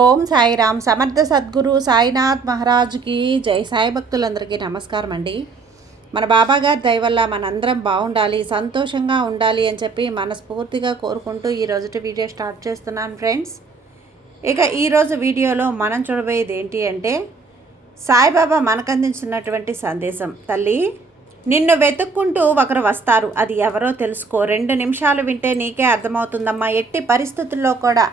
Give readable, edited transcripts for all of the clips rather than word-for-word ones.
ఓం సాయిరామ్. సమర్థ సద్గురు సాయినాథ్ మహారాజుకి జై. సాయి భక్తులందరికీ నమస్కారం అండి. మన బాబాగారి దయ వల్ల మనందరం బాగుండాలి, సంతోషంగా ఉండాలి అని చెప్పి మనస్ఫూర్తిగా కోరుకుంటూ ఈరోజు వీడియో స్టార్ట్ చేస్తున్నాను ఫ్రెండ్స్. ఇక ఈరోజు వీడియోలో మనం చూడబోయేది ఏంటి అంటే, సాయిబాబా మనకందించినటువంటి సందేశం. తల్లి, నిన్ను వెతుక్కుంటూ ఒకరు వస్తారు, అది ఎవరో తెలుసుకో. 2 నిమిషాలు వింటే నీకే అర్థమవుతుందమ్మా. ఎట్టి పరిస్థితుల్లో కూడా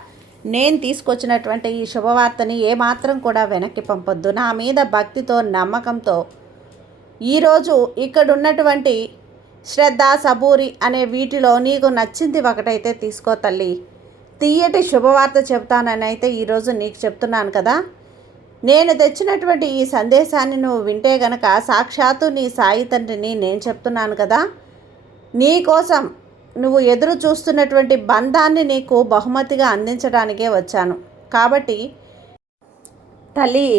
నేను తీసుకొచ్చినటువంటి ఈ శుభవార్తని ఏమాత్రం కూడా వెనక్కి పంపొద్దు. నా మీద భక్తితో, నమ్మకంతో ఈరోజు ఇక్కడున్నటువంటి శ్రద్ధ, సబూరి అనే వీటిలో నీకు నచ్చింది ఒకటైతే తీసుకో తల్లి. తీయటి శుభవార్త చెప్తానని అయితే ఈరోజు నీకు చెప్తున్నాను కదా. నేను తెచ్చినటువంటి ఈ సందేశాన్ని నువ్వు వింటే గనక సాక్షాత్తు నీ సాయి తండ్రిని నేను చెప్తున్నాను కదా. నీ కోసం నువ్వు ఎదురు చూస్తున్నటువంటి బంధాన్ని నీకు బహుమతిగా అందించడానికే వచ్చాను. కాబట్టి తల్లి,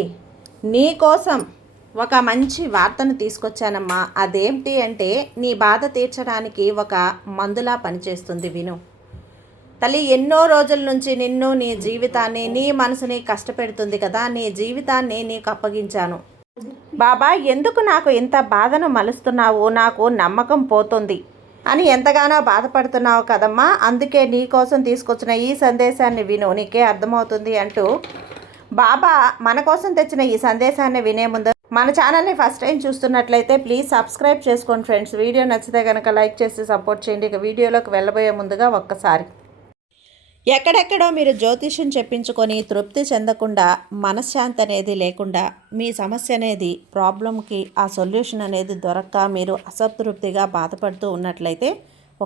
నీ కోసం ఒక మంచి వార్తను తీసుకొచ్చానమ్మా. అదేమిటి అంటే, నీ బాధ తీర్చడానికి ఒక మందులా పనిచేస్తుంది. విను తల్లి. ఎన్నో రోజుల నుంచి నిన్ను, నీ జీవితాన్ని, నీ మనసుని కష్టపెడుతుంది కదా. నీ జీవితాన్ని నీకు అప్పగించాను. బాబా, ఎందుకు నాకు ఇంత బాధను మలుస్తున్నావు? నాకు నమ్మకం పోతుంది అని ఎంతగానో బాధపడుతున్నావు కదమ్మా. అందుకే నీ కోసం తీసుకొచ్చిన ఈ సందేశాన్ని విను, నీకే అర్థమవుతుంది అంటూ బాబా మన కోసం తెచ్చిన ఈ సందేశాన్ని వినే ముందు మన ఛానల్ని ఫస్ట్ టైం చూస్తున్నట్లయితే ప్లీజ్ సబ్స్క్రైబ్ చేసుకోండి ఫ్రెండ్స్. వీడియో నచ్చితే కనుక లైక్ చేసి సపోర్ట్ చేయండి. ఇక వీడియోలోకి వెళ్ళబోయే ముందుగా ఒక్కసారి, ఎక్కడెక్కడో మీరు జ్యోతిష్యం చెప్పించుకొని తృప్తి చెందకుండా, మనశ్శాంతి అనేది లేకుండా, మీ సమస్య అనేది, ప్రాబ్లంకి ఆ సొల్యూషన్ అనేది దొరక్క మీరు అసంతృప్తిగా బాధపడుతూ ఉన్నట్లయితే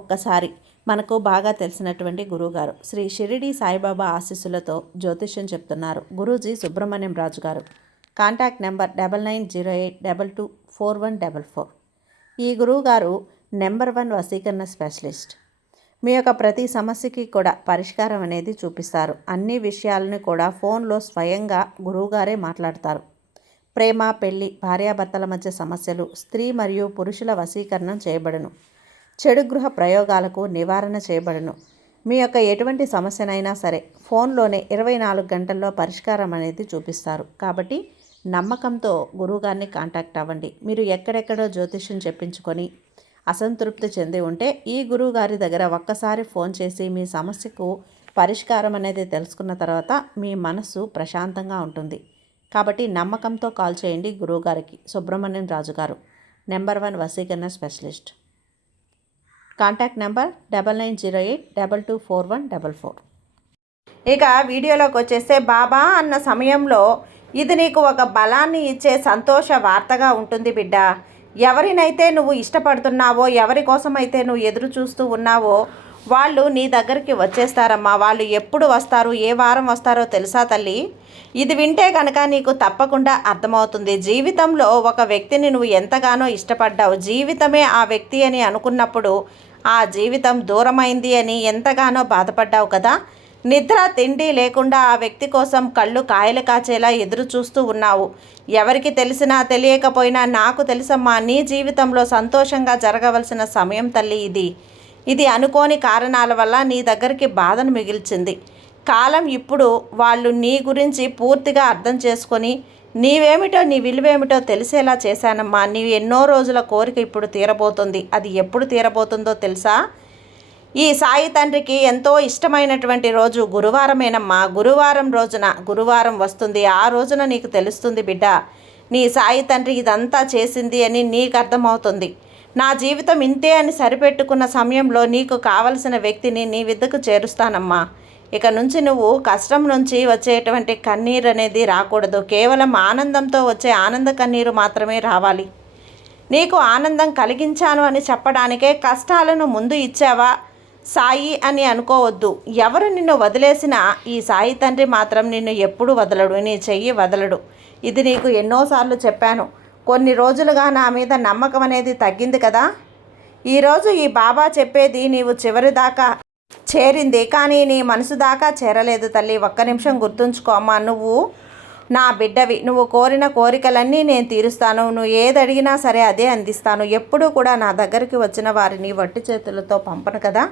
ఒక్కసారి మనకు బాగా తెలిసినటువంటి గురువుగారు శ్రీ షిరిడి సాయిబాబా ఆశీస్సులతో జ్యోతిష్యం చెప్తున్నారు గురూజీ సుబ్రహ్మణ్యం రాజు గారు. Contact number 9908224144. ఈ గురువుగారు నెంబర్ 1 వశీకరణ స్పెషలిస్ట్. మీ యొక్క ప్రతి సమస్యకి కూడా పరిష్కారం అనేది చూపిస్తారు. అన్ని విషయాలను కూడా ఫోన్లో స్వయంగా గురువుగారే మాట్లాడతారు. ప్రేమ, పెళ్లి, భార్యాభర్తల మధ్య సమస్యలు, స్త్రీ మరియు పురుషుల వశీకరణం చేయబడును. చెడు గృహ ప్రయోగాలకు నివారణ చేయబడును. మీ యొక్క ఎటువంటి సమస్యనైనా సరే ఫోన్లోనే 24 గంటల్లో పరిష్కారం అనేది చూపిస్తారు. కాబట్టి నమ్మకంతో గురువుగారిని కాంటాక్ట్ అవ్వండి. మీరు ఎక్కడెక్కడో జ్యోతిష్యం చెప్పించుకొని అసంతృప్తి చెంది ఉంటే ఈ గురువుగారి దగ్గర ఒక్కసారి ఫోన్ చేసి మీ సమస్యకు పరిష్కారం అనేది తెలుసుకున్న తర్వాత మీ మనస్సు ప్రశాంతంగా ఉంటుంది. కాబట్టి నమ్మకంతో కాల్ చేయండి గురువుగారికి. సుబ్రహ్మణ్యం రాజు గారు, నెంబర్ 1 వశీకరణ స్పెషలిస్ట్. Contact number 9908224144. ఇక వీడియోలోకి వచ్చేస్తే, బాబా అన్న సమయంలో ఇది నీకు ఒక బలాన్ని ఇచ్చే సంతోష వార్తగా ఉంటుంది బిడ్డ. ఎవరినైతే నువ్వు ఇష్టపడుతున్నావో, ఎవరి కోసమైతే నువ్వు ఎదురు చూస్తూ ఉన్నావో వాళ్ళు నీ దగ్గరికి వచ్చేస్తారమ్మా. వాళ్ళు ఎప్పుడు వస్తారు, ఏ వారం వస్తారో తెలుసా తల్లి? ఇది వింటే కనుక నీకు తప్పకుండా అర్థమవుతుంది. జీవితంలో ఒక వ్యక్తిని నువ్వు ఎంతగానో ఇష్టపడ్డావు, జీవితమే ఆ వ్యక్తి అని అనుకున్నప్పుడు ఆ జీవితం దూరమైంది అని ఎంతగానో బాధపడ్డావు కదా. నిద్ర, తిండి లేకుండా ఆ వ్యక్తి కోసం కళ్ళు కాయలు కాచేలా ఎదురు చూస్తూ ఉన్నావు. ఎవరికి తెలిసినా తెలియకపోయినా నాకు తెలుసమ్మా, నీ జీవితంలో సంతోషంగా జరగవలసిన సమయం తల్లి ఇది. ఇది అనుకోని కారణాల వల్ల నీ దగ్గరికి బాధను మిగిల్చింది. కాలం ఇప్పుడు వాళ్ళు నీ గురించి పూర్తిగా అర్థం చేసుకొని నీవేమిటో, నీ విలువేమిటో తెలిసేలా చేశానమ్మా. నీవు ఎన్నో రోజుల కోరిక ఇప్పుడు తీరబోతుంది. అది ఎప్పుడు తీరబోతుందో తెలుసా? ఈ సాయి తండ్రికి ఎంతో ఇష్టమైనటువంటి రోజు గురువారమేనమ్మా. గురువారం రోజున, గురువారం వస్తుంది, ఆ రోజున నీకు తెలుస్తుంది బిడ్డ, నీ సాయి తండ్రి ఇదంతా చేసింది అని నీకు అర్థమవుతుంది. నా జీవితం ఇంతే అని సరిపెట్టుకున్న సమయంలో నీకు కావలసిన వ్యక్తిని నీ వద్దకు చేరుస్తానమ్మా. ఇక నుంచి నువ్వు కష్టం నుంచి వచ్చేటువంటి కన్నీరు అనేది రాకూడదు. కేవలం ఆనందంతో వచ్చే ఆనంద కన్నీరు మాత్రమే రావాలి. నీకు ఆనందం కలిగించాను అని చెప్పడానికే కష్టాలను ముందు ఇచ్చావా సాయి అని అనుకోవద్దు. ఎవరు నిన్ను వదిలేసినా ఈ సాయి తండ్రి మాత్రం నిన్ను ఎప్పుడు వదలడు, నీ చెయ్యి వదలడు. ఇది నీకు ఎన్నోసార్లు చెప్పాను. కొన్ని రోజులుగా నా మీద నమ్మకం అనేది తగ్గింది కదా. ఈరోజు ఈ బాబా చెప్పేది నీవు చివరి దాకా చేరింది, కానీ నీ మనసు దాకా చేరలేదు తల్లి. ఒక్క నిమిషం గుర్తుంచుకో అమ్మా, నువ్వు నా బిడ్డవి. నువ్వు కోరిన కోరికలన్నీ నేను తీరుస్తాను. నువ్వు ఏది అడిగినా సరే అదే అందిస్తాను. ఎప్పుడూ కూడా నా దగ్గరికి వచ్చిన వారిని వట్టి చేతులతో పంపను కదా.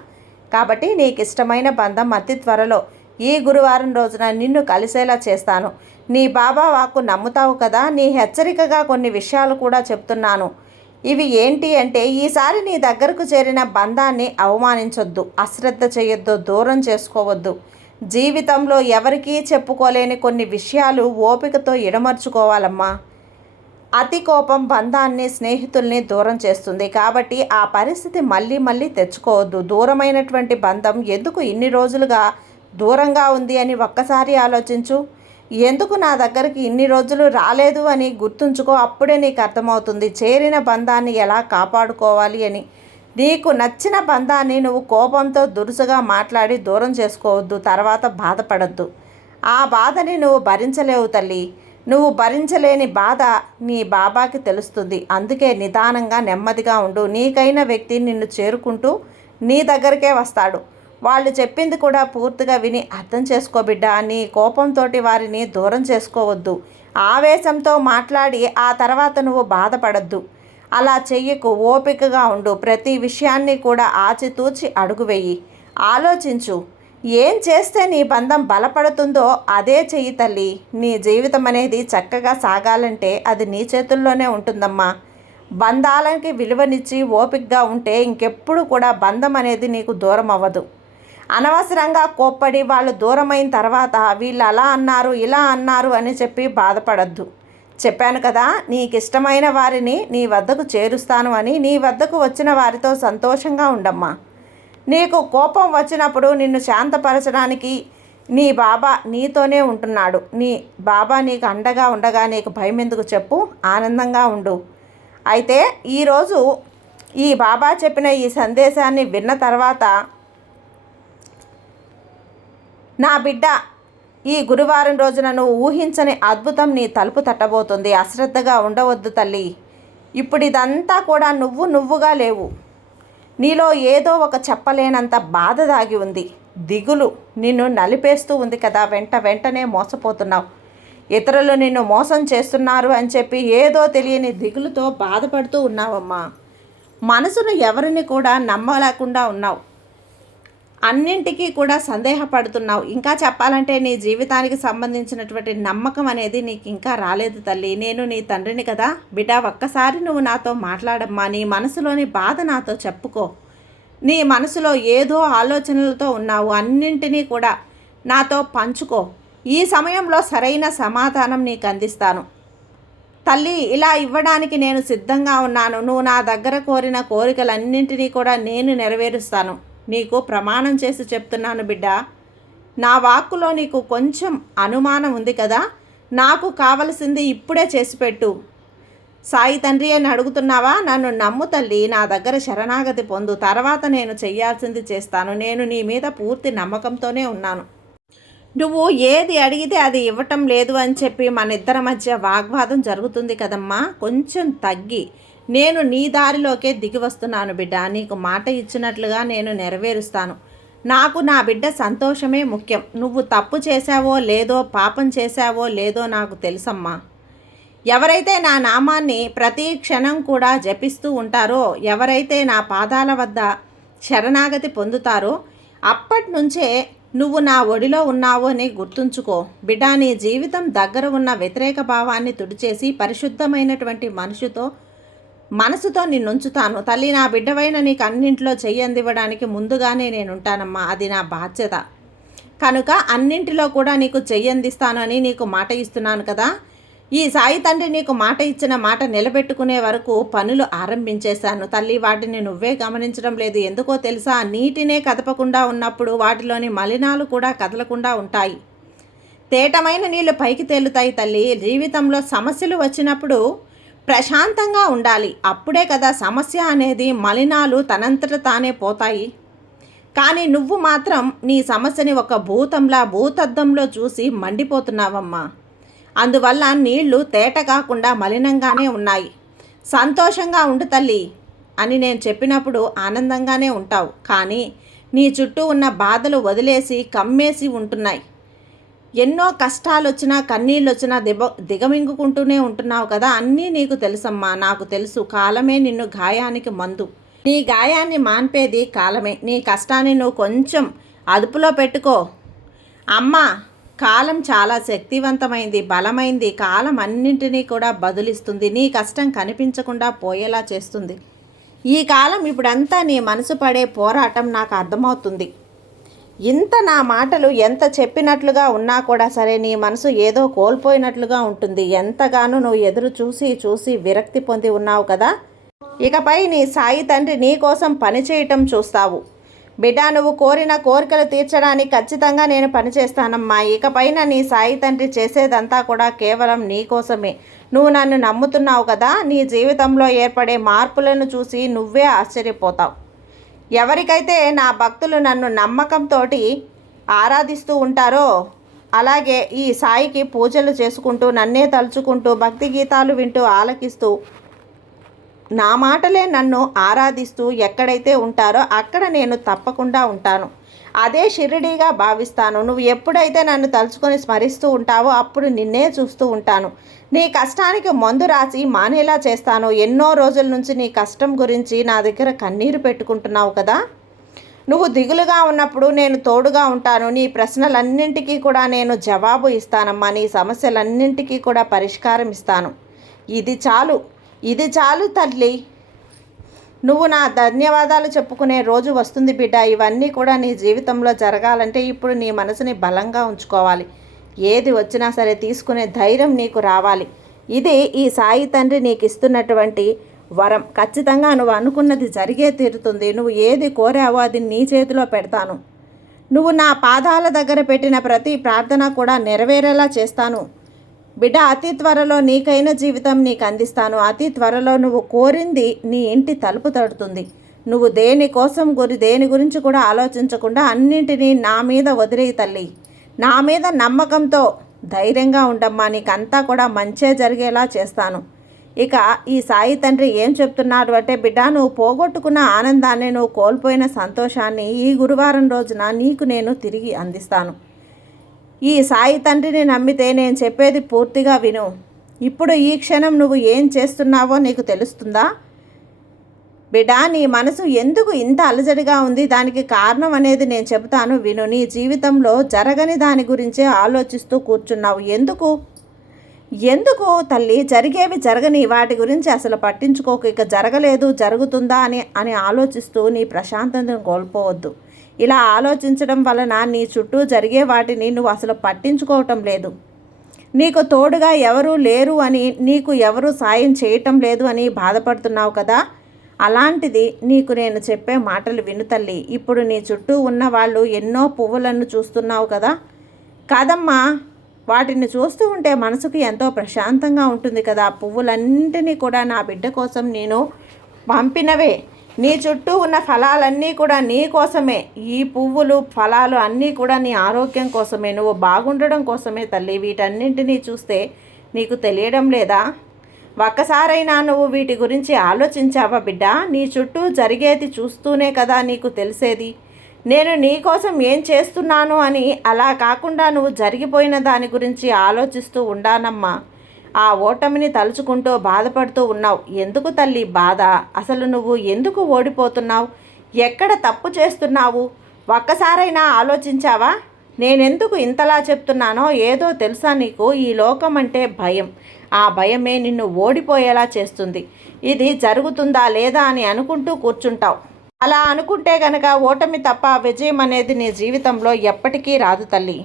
కాబట్టి నీకు ఇష్టమైన బంధం అతి త్వరలో ఈ గురువారం రోజున నిన్ను కలిసేలా చేస్తాను. నీ బాబా వాక్కు నమ్ముతావు కదా. నీ హెచ్చరికగా కొన్ని విషయాలు కూడా చెప్తున్నాను. ఇవి ఏంటి అంటే, ఈసారి నీ దగ్గరకు చేరిన బంధాన్ని అవమానించొద్దు, అశ్రద్ధ చేయొద్దు, దూరం చేసుకోవద్దు. జీవితంలో ఎవరికీ చెప్పుకోలేని కొన్ని విషయాలు ఓపికతో ఇడమర్చుకోవాలమ్మా. అతి కోపం బంధాన్ని, స్నేహితుల్ని దూరం చేస్తుంది. కాబట్టి ఆ పరిస్థితి మళ్ళీ మళ్ళీ తెచ్చుకోవద్దు. దూరమైనటువంటి బంధం ఎందుకు ఇన్ని రోజులుగా దూరంగా ఉంది అని ఒక్కసారి ఆలోచించు. ఎందుకు నా దగ్గరికి ఇన్ని రోజులు రాలేదు అని గుర్తుంచుకో. అప్పుడే నీకు అర్థమవుతుంది చేరిన బంధాన్ని ఎలా కాపాడుకోవాలి అని. నీకు నచ్చిన బంధాన్ని నువ్వు కోపంతో దురుసుగా మాట్లాడి దూరం చేసుకోవద్దు. తర్వాత బాధపడద్దు. ఆ బాధని నువ్వు భరించలేవు తల్లి. నువ్వు భరించలేని బాధ నీ బాబాకి తెలుస్తుంది. అందుకే నిదానంగా నెమ్మదిగా ఉండు. నీకైన వ్యక్తి నిన్ను చేరుకుంటూ నీ దగ్గరికే వస్తాడు. వాళ్ళు చెప్పింది కూడా పూర్తిగా విని అర్థం చేసుకో బిడ్డ. నీ కోపంతో వారిని దూరం చేసుకోవద్దు. ఆవేశంతో మాట్లాడి ఆ తర్వాత నువ్వు బాధపడద్దు. అలా చెయ్యకు. ఓపికగా ఉండు. ప్రతి విషయాన్ని కూడా ఆచితూచి అడుగు వెయ్యి. ఆలోచించు. ఏం చేస్తే నీ బంధం బలపడుతుందో అదే చెయ్యి తల్లి. నీ జీవితం అనేది చక్కగా సాగాలంటే అది నీ చేతుల్లోనే ఉంటుందమ్మా. బంధాలకి విలువనిచ్చి ఓపికగా ఉంటే ఇంకెప్పుడు కూడా బంధం అనేది నీకు దూరం అవ్వదు. అనవసరంగా కోప్పడి వాళ్ళు దూరమైన తర్వాత వీళ్ళు అలా అన్నారు, ఇలా అన్నారు అని చెప్పి బాధపడద్దు. చెప్పాను కదా, నీకు ఇష్టమైన వారిని నీ వద్దకు చేరుస్తాను అని. నీ వద్దకు వచ్చిన వారితో సంతోషంగా ఉండమ్మా. నీకు కోపం వచ్చినప్పుడు నిన్ను శాంతపరచడానికి నీ బాబా నీతోనే ఉంటున్నాడు. నీ బాబా నీకు అండగా ఉండగా నీకు భయం ఎందుకు చెప్పు. ఆనందంగా ఉండు. అయితే ఈరోజు ఈ బాబా చెప్పిన ఈ సందేశాన్ని విన్న తర్వాత, నా బిడ్డ, ఈ గురువారం రోజున నువ్వు ఊహించని అద్భుతం నీ తలుపు తట్టబోతుంది. అశ్రద్ధగా ఉండవద్దు తల్లి. ఇప్పుడు ఇదంతా కూడా నువ్వుగా లేవు. నీలో ఏదో ఒక చెప్పలేనంత బాధ దాగి ఉంది. దిగులు నిన్ను నలిపేస్తూ ఉంది కదా. వెంటనే మోసపోతున్నావు. ఇతరులు నిన్ను మోసం చేస్తున్నారు అని చెప్పి ఏదో తెలియని దిగులుతో బాధపడుతూ ఉన్నావమ్మా. మనసును ఎవరిని కూడా నమ్మలేకుండా ఉన్నావు. అన్నింటికీ కూడా సందేహపడుతున్నావు. ఇంకా చెప్పాలంటే నీ జీవితానికి సంబంధించినటువంటి నమ్మకం అనేది నీకు ఇంకా రాలేదు తల్లి. నేను నీ తండ్రిని కదా బిడ్డ. ఒక్కసారి నువ్వు నాతో మాట్లాడమ్మా. నీ మనసులోని బాధ నాతో చెప్పుకో. నీ మనసులో ఏదో ఆలోచనలతో ఉన్నావు. అన్నింటినీ కూడా నాతో పంచుకో. ఈ సమయంలో సరైన సమాధానం నీకు అందిస్తాను తల్లి. ఇలా ఇవ్వడానికి నేను సిద్ధంగా ఉన్నాను. నువ్వు నా దగ్గర కోరిన కోరికలన్నింటినీ కూడా నేను నెరవేరుస్తాను. నీకు ప్రమాణం చేసి చెప్తున్నాను బిడ్డ. నా వాక్కులో నీకు కొంచెం అనుమానం ఉంది కదా. నాకు కావలసింది ఇప్పుడే చేసిపెట్టు. సాయి తండ్రి అని అడుగుతున్నావా? నన్ను నమ్ము తల్లి. నా దగ్గర శరణాగతి పొందు. తర్వాత నేను చెయ్యాల్సింది చేస్తాను. నేను నీ మీద పూర్తి నమ్మకంతోనే ఉన్నాను. నువ్వు ఏది అడిగితే అది ఇవ్వటం లేదు అని చెప్పి మన ఇద్దరి మధ్య వాగ్వాదం జరుగుతుంది కదమ్మా. కొంచెం తగ్గి నేను నీ దారిలోకే దిగి వస్తున్నాను బిడ్డ. నీకు మాట ఇచ్చినట్లుగా నేను నెరవేరుస్తాను. నాకు నా బిడ్డ సంతోషమే ముఖ్యం. నువ్వు తప్పు చేశావో లేదో, పాపం చేశావో లేదో నాకు తెలుసమ్మా. ఎవరైతే నా నామాన్ని ప్రతి క్షణం కూడా జపిస్తూ ఉంటారో, ఎవరైతే నా పాదాల వద్ద శరణాగతి పొందుతారో, అప్పటి నుంచే నువ్వు నా ఒడిలో ఉన్నావు అని గుర్తుంచుకో బిడ్డ. నీ జీవితం దగ్గర ఉన్న వ్యతిరేక భావాన్ని తుడిచేసి పరిశుద్ధమైనటువంటి మనసుతో నిన్నుంచుతాను తల్లి. నా బిడ్డవైన నీకు అన్నింటిలో చెయ్యందివ్వడానికి ముందుగానే నేనుంటానమ్మా. అది నా బాధ్యత. కనుక అన్నింటిలో కూడా నీకు చెయ్యందిస్తానని నీకు మాట ఇస్తున్నాను కదా. ఈ సాయి తండ్రి నీకు మాట ఇచ్చిన మాట నిలబెట్టుకునే వరకు పనులు ఆరంభించేశాను తల్లి. వాటిని నువ్వే గమనించడం లేదు. ఎందుకో తెలుసా? నీటినే కదపకుండా ఉన్నప్పుడు వాటిలోని మలినాలు కూడా కదలకుండా ఉంటాయి. తేటమైన నీళ్లు పైకి తేలుతాయి తల్లి. జీవితంలో సమస్యలు వచ్చినప్పుడు ప్రశాంతంగా ఉండాలి. అప్పుడే కదా సమస్య అనేది, మలినాలు తనంతట తానే పోతాయి. కానీ నువ్వు మాత్రం నీ సమస్యని ఒక భూతద్దంలో చూసి మండిపోతున్నావమ్మా. అందువల్ల నీళ్లు తేట కాకుండా మలినంగానే ఉన్నాయి. సంతోషంగా ఉండు తల్లి అని నేను చెప్పినప్పుడు ఆనందంగానే ఉంటావు. కానీ నీ చుట్టూ ఉన్న బాధలు వదిలేసి కమ్మేసి ఉంటున్నాయి. ఎన్నో కష్టాలు వచ్చినా, కన్నీళ్ళు వచ్చినా దిగమింగుకుంటూనే ఉంటున్నావు కదా. అన్నీ నీకు తెలుసమ్మా. నాకు తెలుసు. కాలమే నిన్ను గాయానికి మందు. నీ గాయాన్ని మాన్పేది కాలమే. నీ కష్టాన్ని నువ్వు కొంచెం అదుపులో పెట్టుకో. అమ్మ, కాలం చాలా శక్తివంతమైంది, బలమైంది. కాలం అన్నింటినీ కూడా బదులిస్తుంది, నీ కష్టం కనిపించకుండా పోయేలా చేస్తుంది. ఈ కాలం ఇప్పుడంతా నీ మనసు పడే పోరాటం నాకు అర్థమవుతుంది. ఇంత నా మాటలు ఎంత చెప్పినట్లుగా ఉన్నా కూడా సరే, నీ మనసు ఏదో కోల్పోయినట్లుగా ఉంటుంది. ఎంతగానో నువ్వు ఎదురు చూసి చూసి విరక్తి పొంది ఉన్నావు కదా. ఇకపై నీ సాయి తండ్రి నీ కోసం పనిచేయటం చూస్తావు. బిడ్డ, నువ్వు కోరిన కోరికలు తీర్చడానికి ఖచ్చితంగా నేను పనిచేస్తానమ్మా. ఇకపైన నీ సాయి తండ్రి చేసేదంతా కూడా కేవలం నీ కోసమే. నువ్వు నన్ను నమ్ముతున్నావు కదా. నీ జీవితంలో ఏర్పడే మార్పులను చూసి నువ్వే ఆశ్చర్యపోతావు. ఎవరికైతే నా భక్తులు నన్ను నమ్మకంతో ఆరాధిస్తూ ఉంటారో, అలాగే ఈ సాయికి పూజలు చేసుకుంటూ, నన్నే తలుచుకుంటూ, భక్తి గీతాలు వింటూ, ఆలకిస్తూ, నా మాటలే నన్ను ఆరాధిస్తూ ఎక్కడైతే ఉంటారో అక్కడ నేను తప్పకుండా ఉంటాను. అదే షిరిడీగా భావిస్తాను. నువ్వు ఎప్పుడైతే నన్ను తలుచుకొని స్మరిస్తూ ఉంటావో అప్పుడు నిన్నే చూస్తూ ఉంటాను. నీ కష్టానికి మందు రాసి మానేలా చేస్తాను. ఎన్నో రోజుల నుంచి నీ కష్టం గురించి నా దగ్గర కన్నీరు పెట్టుకుంటున్నావు కదా. నువ్వు దిగులుగా ఉన్నప్పుడు నేను తోడుగా ఉంటాను. నీ ప్రశ్నలన్నింటికీ కూడా నేను జవాబు ఇస్తానమ్మా. నీ సమస్యలన్నింటికీ కూడా పరిష్కారం ఇస్తాను. ఇది చాలు తల్లి. నువ్వు నా ధన్యవాదాలు చెప్పుకునే రోజు వస్తుంది బిడ్డ. ఇవన్నీ కూడా నీ జీవితంలో జరగాలంటే ఇప్పుడు నీ మనసుని బలంగా ఉంచుకోవాలి. ఏది వచ్చినా సరే తీసుకునే ధైర్యం నీకు రావాలి. ఇది ఈ సాయి తండ్రి నీకు ఇస్తున్నటువంటి వరం. ఖచ్చితంగా నువ్వు అనుకున్నది జరిగే తీరుతుంది. నువ్వు ఏది కోరావో అది నీ చేతిలో పెడతాను. నువ్వు నా పాదాల దగ్గర పెట్టిన ప్రతి ప్రార్థన కూడా నెరవేరేలా చేస్తాను. బిడ్డ, అతి త్వరలో నీకైన జీవితం నీకు అందిస్తాను. అతి త్వరలో నువ్వు కోరింది నీ ఇంటి తలుపు తడుతుంది. నువ్వు దేని గురించి కూడా ఆలోచించకుండా అన్నింటినీ నా మీద వదిలేయి తల్లి. నా మీద నమ్మకంతో ధైర్యంగా ఉండమ్మా. నీకంతా కూడా మంచే జరిగేలా చేస్తాను. ఇక ఈ సాయి తండ్రి ఏం చెప్తున్నాడు అంటే, బిడ్డ, నువ్వు పోగొట్టుకున్న ఆనందాన్ని, నువ్వు కోల్పోయిన సంతోషాన్ని ఈ గురువారం రోజున నీకు నేను తిరిగి అందిస్తాను. ఈ సాయి తండ్రిని నమ్మితే నేను చెప్పేది పూర్తిగా విను. ఇప్పుడు ఈ క్షణం నువ్వు ఏం చేస్తున్నావో నీకు తెలుస్తుందా? బిడ్డ, నీ మనసు ఎందుకు ఇంత అలజడిగా ఉంది? దానికి కారణం అనేది నేను చెబుతాను, విను. నీ జీవితంలో జరగని దాని గురించే ఆలోచిస్తూ కూర్చున్నావు. ఎందుకు తల్లి? జరిగేవి జరగని వాటి గురించి అసలు పట్టించుకోకు. ఇక జరగలేదు, జరుగుతుందా అని ఆలోచిస్తూ నీ ప్రశాంతతను కోల్పోవద్దు. ఇలా ఆలోచించడం వలన నీ చుట్టూ జరిగే వాటిని నువ్వు అసలు పట్టించుకోవటం లేదు. నీకు తోడుగా ఎవరూ లేరు అని, నీకు ఎవరు సాయం చేయటం లేదు అని బాధపడుతున్నావు కదా. అలాంటిది నీకు నేను చెప్పే మాటలు విను తల్లి. ఇప్పుడు నీ చుట్టూ ఉన్న వాళ్ళు ఎన్నో పువ్వులను చూస్తున్నావు కదా. కాదమ్మా, వాటిని చూస్తూ ఉంటే మనసుకు ఎంతో ప్రశాంతంగా ఉంటుంది కదా. పువ్వులన్నింటినీ కూడా నా బిడ్డ కోసం నేను పంపినవే. నీ చుట్టూ ఉన్న ఫలాలన్నీ కూడా నీ కోసమే. ఈ పువ్వులు, ఫలాలు అన్నీ కూడా నీ ఆరోగ్యం కోసమే, నువ్వు బాగుండడం కోసమే తల్లి. వీటన్నింటినీ చూస్తే నీకు తెలియడం లేదా? ఒక్కసారైనా నువ్వు వీటి గురించి ఆలోచించావా బిడ్డ? నీ చుట్టూ జరిగేది చూస్తూనే కదా నీకు తెలిసేది. నేను నీ కోసం ఏం చేస్తున్నాను అని. అలా కాకుండా నువ్వు జరిగిపోయిన దాని గురించి ఆలోచిస్తూ ఉండానమ్మా. ఆ ఓటమిని తలుచుకుంటూ బాధపడుతూ ఉన్నావు. ఎందుకు తల్లి బాధ? అసలు నువ్వు ఎందుకు ఓడిపోతున్నావు? ఎక్కడ తప్పు చేస్తున్నావు? ఒక్కసారైనా ఆలోచించావా? నేనెందుకు ఇంతలా చెప్తున్నానో ఏదో తెలుసా నీకు? ఈ లోకం అంటే భయం. ఆ భయమే నిన్ను ఓడిపోయేలా చేస్తుంది. ఇది జరుగుతుందా లేదా అని అనుకుంటూ కూర్చుంటావు. అలా అనుకుంటే గనక ఓటమి తప్ప విజయం అనేది నీ జీవితంలో ఎప్పటికీ రాదు తల్లి.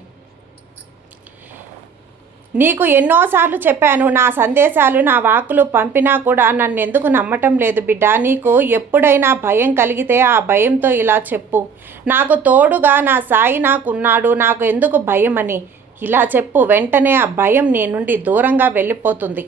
నీకు ఎన్నోసార్లు చెప్పాను, నా సందేశాలు, నా వాక్కులు పంపినా కూడా నన్ను ఎందుకు నమ్మటం లేదు బిడ్డ? నీకు ఎప్పుడైనా భయం కలిగితే ఆ భయంతో ఇలా చెప్పు, నాకు తోడుగా నా సాయి నాకున్నాడు, నాకు ఎందుకు భయం అని ఇలా చెప్పు. వెంటనే ఆ భయం నీ నుండి దూరంగా వెళ్ళిపోతుంది.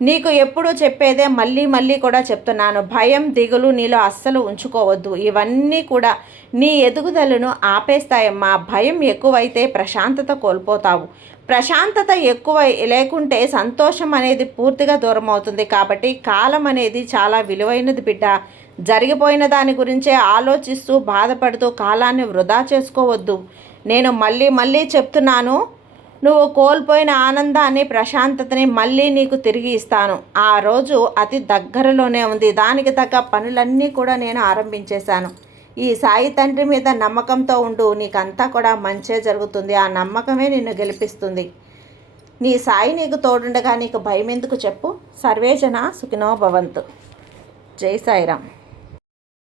నీకు ఎప్పుడూ చెప్పేదే మళ్ళీ మళ్ళీ కూడా చెప్తున్నాను. భయం, దిగులు నీలో అస్సలు ఉంచుకోవద్దు. ఇవన్నీ కూడా నీ ఎదుగుదలను ఆపేస్తాయమ్మా. భయం ఎక్కువైతే ప్రశాంతత కోల్పోతావు. ప్రశాంతత ఎక్కువ లేకుంటే సంతోషం అనేది పూర్తిగా దూరం అవుతుంది. కాబట్టి కాలం అనేది చాలా విలువైనది బిడ్డ. జరిగిపోయిన దాని గురించే ఆలోచిస్తూ బాధపడుతూ కాలాన్ని వృధా చేసుకోవద్దు. నేను మళ్ళీ మళ్ళీ చెప్తున్నాను, నువ్వు కోల్పోయిన ఆనందాన్ని, ప్రశాంతతని మళ్ళీ నీకు తిరిగి ఇస్తాను. ఆ రోజు అతి దగ్గరలోనే ఉంది. దానికి తగ్గ పనులన్నీ కూడా నేను ఆరంభించేశాను. ఈ సాయి తండ్రి మీద నమ్మకంతో ఉండు, నీకంతా కూడా మంచే జరుగుతుంది. ఆ నమ్మకమే నిన్ను గెలిపిస్తుంది. నీ సాయి నీకు తోడుండగా నీకు భయం ఎందుకు చెప్పు. సర్వేజన సుఖినో భవంతు. జై సాయిరామ్.